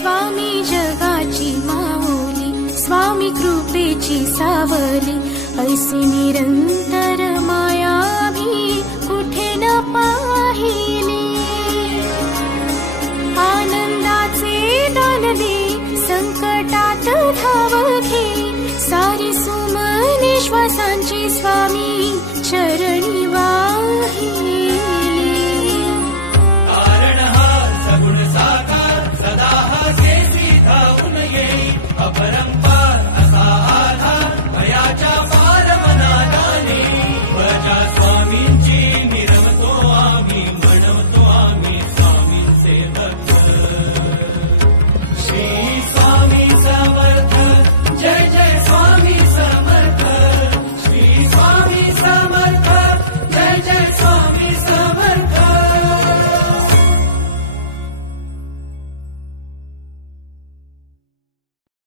स्वामी जगाची माऊली, स्वामी कृपेची सावली, ऐसी निरंतर माया भी कुठे न पाहिली। आनंदाचे दान दे, संकटात धाव घे, सारी सुमने श्वासांची स्वामी चरणी